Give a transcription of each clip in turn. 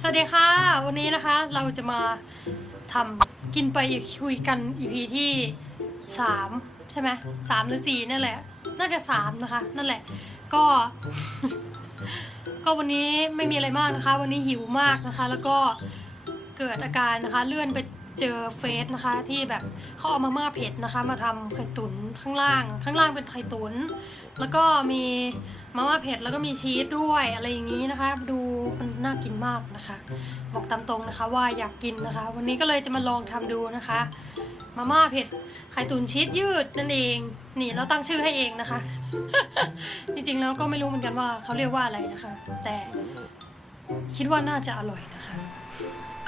สวัสดีค่ะ วันนี้นะคะเราจะมาทำกินไปคุยกันอีพีที่สามใช่ไหมสามหรือสี่นั่นแหละ น่าจะสามนะคะ นั่นแหละ ก็ ก็วันนี้ไม่มีอะไรมากนะคะ วันนี้หิวมากนะคะ แล้วก็เกิดอาการนะคะ เลื่อนไป เจอเฟซนะคะที่แบบเขาเอามาม่าเผ็ดนะคะ มาทำไข่ตุ๋นข้างล่าง ข้างล่างเป็นไข่ตุ๋นแล้วก็มีมาม่าเผ็ดแล้วก็มีชีสด้วยอะไรอย่างนี้นะคะ ดูมันน่ากินมากนะคะ บอกตามตรงนะคะว่าอยากกินนะคะ วันนี้ก็เลยจะมาลองทำดูนะคะ มาม่าเผ็ดไข่ตุ๋นชีสยืดนั่นเอง นี่เราตั้งชื่อให้เองนะคะ จริงๆแล้วก็ไม่รู้เหมือนกันว่าเขาเรียกว่าอะไรนะคะ แต่คิดว่าน่าจะอร่อยนะคะ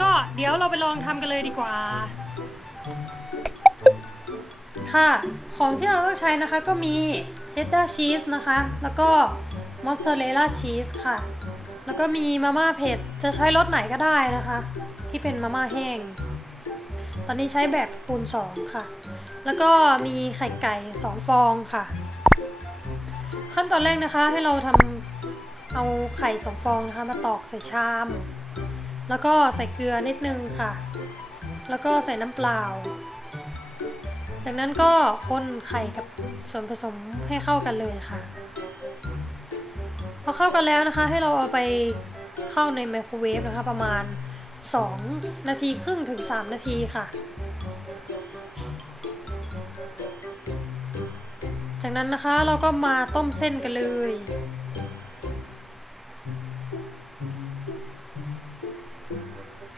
ก็เดี๋ยวเราไปลองทำกันเลยดีกว่า ค่ะ ของที่เราต้องใช้นะคะก็มีเชดดาร์ชีสนะคะ แล้วก็มอสซาเรลล่าชีสค่ะ แล้วก็มีมาม่าเผ็ด จะใช้รสไหนก็ได้นะคะ ที่เป็นมาม่าแห้ง ตอนนี้ใช้แบบคูณ 2 ค่ะ แล้วก็มีไข่ไก่ 2 ฟองค่ะ ขั้นตอนแรกนะคะให้เราทำเอาไข่2ฟองนะคะมาตอกใส่ชาม แล้วก็ใส่เกลือนิดนึงค่ะ แล้วก็ใส่น้ำเปล่า จากนั้นก็คนไข่กับส่วนผสมให้เข้ากันเลยค่ะ พอเข้ากันแล้วนะคะ ให้เราเอาไปเข้าในไมโครเวฟนะคะ ประมาณ 2 นาทีครึ่งถึง 3 นาทีค่ะ จากนั้นนะคะเราก็มาต้มเส้นกันเลย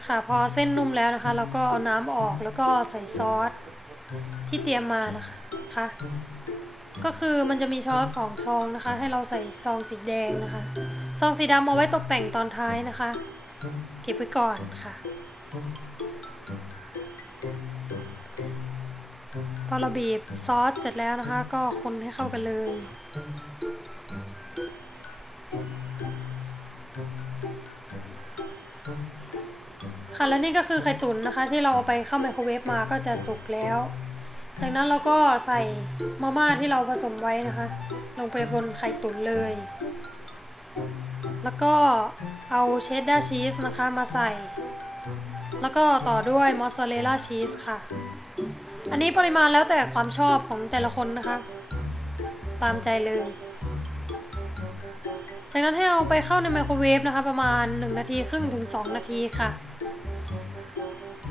ค่ะ พอเส้นนุ่มแล้วนะคะ เราก็เอาน้ำออกแล้วก็ใส่ซอสที่เตรียมมานะคะคะ ก็คือมันจะมีช้อนสองซองนะคะ ให้เราใส่ซองสีแดงนะคะซองสีดำเอาไว้ตกแต่งตอนท้ายนะคะ เก็บไว้ก่อนค่ะ พอเราบีบซอสเสร็จแล้วนะคะ ก็คนให้เข้ากันเลย ค่ะและนี่ก็คือไข่ตุ๋นนะคะ ที่เราเอาไปเข้าไมโครเวฟมาก็จะสุกแล้ว จากนั้นเราก็ใส่มาม่าที่เราผสมไว้นะคะ ลงไปบนไข่ตุ๋นเลย แล้วก็เอาเชดดาร์ชีสนะคะมาใส่ แล้วก็ต่อด้วยมอสซาเรลล่าชีสค่ะ อันนี้ปริมาณแล้วแต่ความชอบของแต่ละคนนะคะ ตามใจเลยจากนั้นให้เอาไปเข้าในไมโครเวฟนะคะ ประมาณ 1 นาทีครึ่งถึง 2 นาทีค่ะ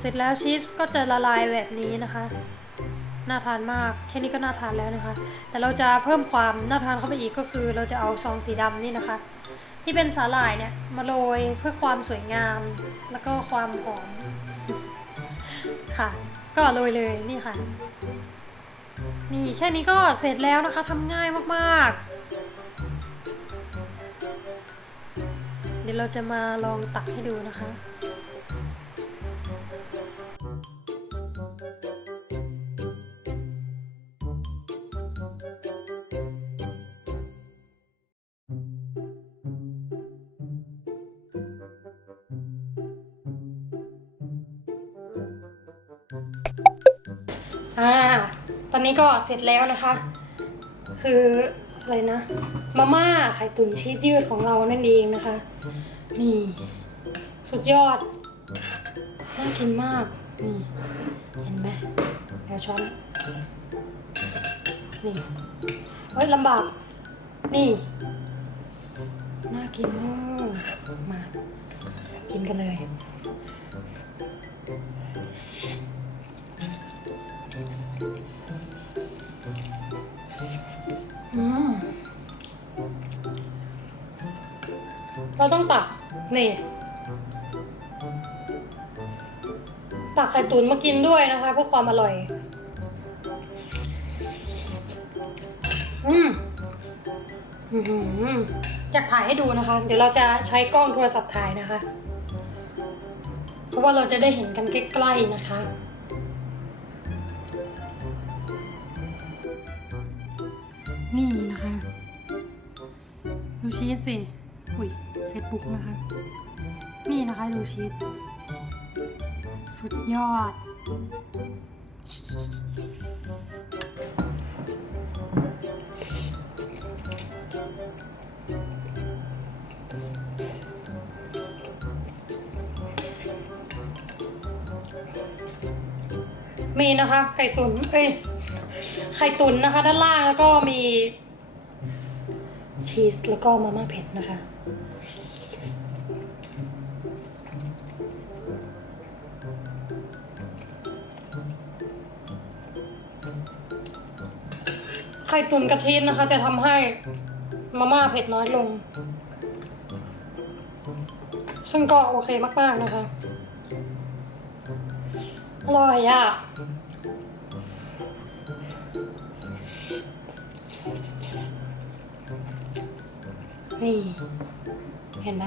ร็จแล้วชีสก็จะละลายแบบนี้นะคะ น่าทานมาก แค่นี้ก็น่าทานแล้วนะคะ แต่เราจะเพิ่มความน่าทานเข้าไปอีกก็คือ เราจะเอาซองสีดำนี่นะคะ ที่เป็นสาหร่ายเนี่ยมาโรยเพื่อความสวยงาม แล้วก็ความหอมค่ะ ก็โรยเลยนี่ค่ะ นี่แค่นี้ก็เสร็จแล้วนะคะทำง่ายมากๆ เดี๋ยวเราจะมาลองตักให้ดูนะคะ อ่า ตอนนี้ก็เสร็จแล้วนะคะ คืออะไรนะมาม่าไข่ตุ๋นชีสยืดของเรานั่นเองนะคะ นี่ สุดยอด น่ากินมาก นี่ เห็นไหมเดี๋ยวช้อน นี่เฮ้ยลำบาก นี่ น่ากินมากมา กินกันเลย นี่ ตักไข่ตุ๋นมากินด้วยนะคะเพื่อความอร่อย อืมอยากถ่ายให้ดูนะคะ เดี๋ยวเราจะใช้กล้องโทรศัพท์ถ่ายนะคะ เพราะว่าเราจะได้เห็นกันใกล้ๆนะคะนี่นะคะ ดูชีสสิ อุ้ยเฟซบุ๊กนะคะ นี่นะคะดูชีสสุดยอด มีนะคะ ไก่ตุนเอ้ย ไข่ตุนนะคะ ด้านล่างแล้วก็มีชีสแล้วก็มาม่าเผ็ดนะคะ ไข่ตุ๋นกระชีสนะคะ จะทำให้มาม่าเผ็ดน้อยลง ซึ่งก็โอเคมาก ๆ นะคะ อร่อยอะนี่ เห็นไหม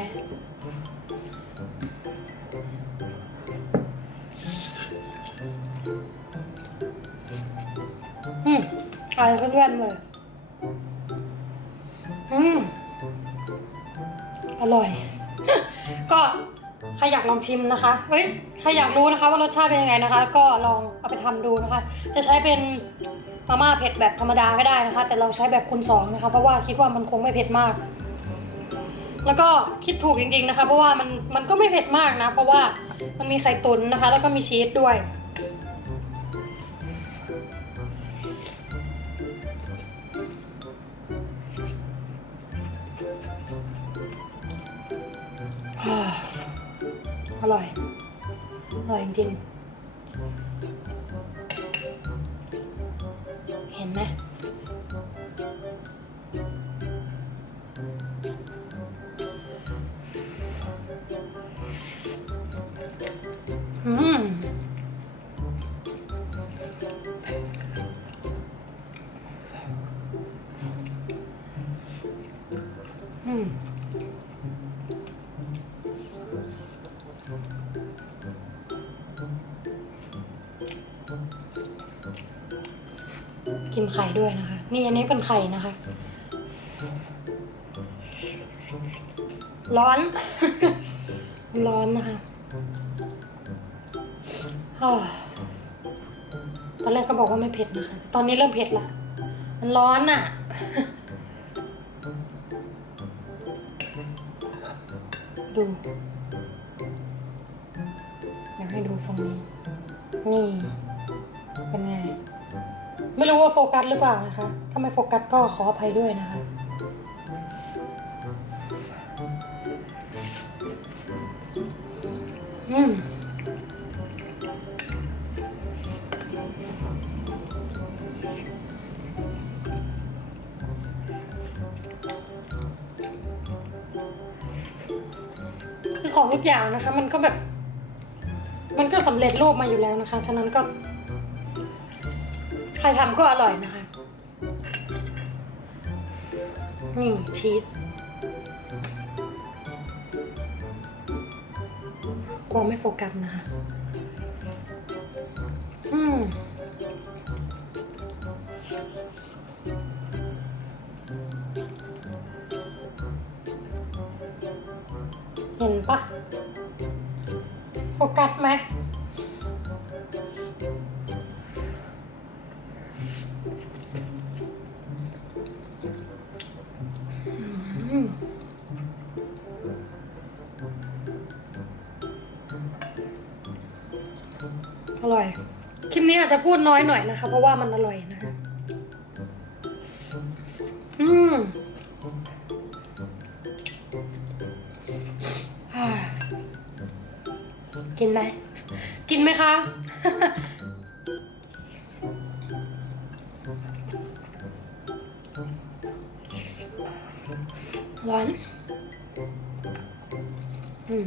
มอะไรเพื่อนๆเลย อืม อร่อย ก็ใครอยากลองชิมนะคะเฮ้ย ใครอยากรู้นะคะว่ารสชาติเป็นยังไงนะคะ ก็ลองเอาไปทำดูนะคะ จะใช้เป็นมาม่าเผ็ดแบบธรรมดาก็ได้นะคะ แต่เราใช้แบบคูณสองนะคะ เพราะว่าคิดว่ามันคงไม่เผ็ดมาก แล้วก็คิดถูกจริงๆนะคะ เพราะว่ามันมันก็ไม่เผ็ดมากนะ เพราะว่ามันมีไข่ตุ๋นนะคะ แล้วก็มีชีสด้วย อร่อย อร่อยจริงๆ กินไข่ด้วยนะคะ นี่อันนี้เป็นไข่นะคะ ร้อน ร้อนนะคะตอนแรกก็บอกว่าไม่เผ็ดนะคะ ตอนนี้เริ่มเผ็ดละ มันร้อนอะ ดูอยากให้ดูฝั่งนี้ นี่ เป็นไง ไม่รู้ว่าโฟกัสหรือเปล่านะคะ ถ้าไม่โฟกัสก็ขออภัยด้วยนะคะ อืมคือของทุกอย่างนะคะ มันก็แบบ มันก็สำเร็จรูปมาอยู่แล้วนะคะ ฉะนั้นก็ ใครทำก็อร่อยนะคะ นี่ชีสกลัวไม่โฟกัสนะคะ อืมเห็นปะโฟกัสไหม ร่อย คลิปนี้อาจจะพูดน้อยหน่อยนะคะ เพราะว่ามันอร่อยนะคะอืมอกินไหม กินไหมคะ ร้อน อืม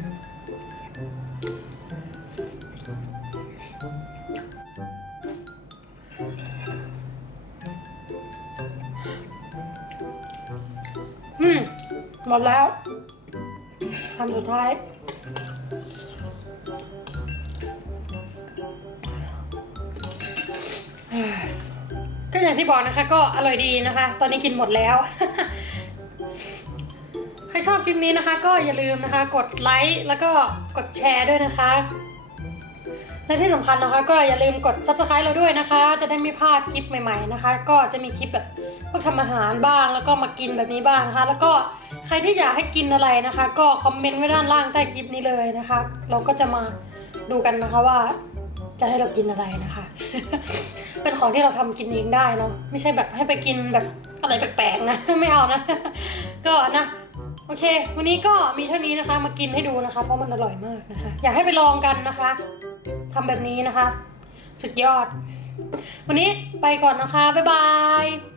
หมดแล้วคำสุดท้าย ก็อย่างที่บอกนะคะ ก็อร่อยดีนะคะ ตอนนี้กินหมดแล้ว ใครชอบคลิปนี้นะคะ ก็อย่าลืมนะคะ กดไลค์แล้วก็กดแชร์ด้วยนะคะ และที่สำคัญนะคะ ก็อย่าลืมกด subscribe เราด้วยนะคะ จะได้ไม่พลาดคลิปใหม่ ๆนะคะ ก็จะมีคลิปแบบ ทำอาหารบ้างแล้วก็มากินแบบนี้บ้างนะคะ แล้วก็ใครที่อยากให้กินอะไรนะคะ ก็คอมเมนต์ไว้ด้านล่างใต้คลิปนี้เลยนะคะ เราก็จะมาดูกันนะคะว่า จะให้เรากินอะไรนะคะ เป็นของที่เราทำกินเองได้เนาะไม่ใช่แบบให้ไปกินแบบอะไรแปลกๆนะไม่เอานะ ก็นะโอเค วันนี้ก็มีเท่านี้นะคะ มากินให้ดูนะคะ เพราะมันอร่อยมากนะคะ อยากให้ไปลองกันนะคะทำแบบนี้นะคะ สุดยอด วันนี้ไปก่อนนะคะ บ๊ายบาย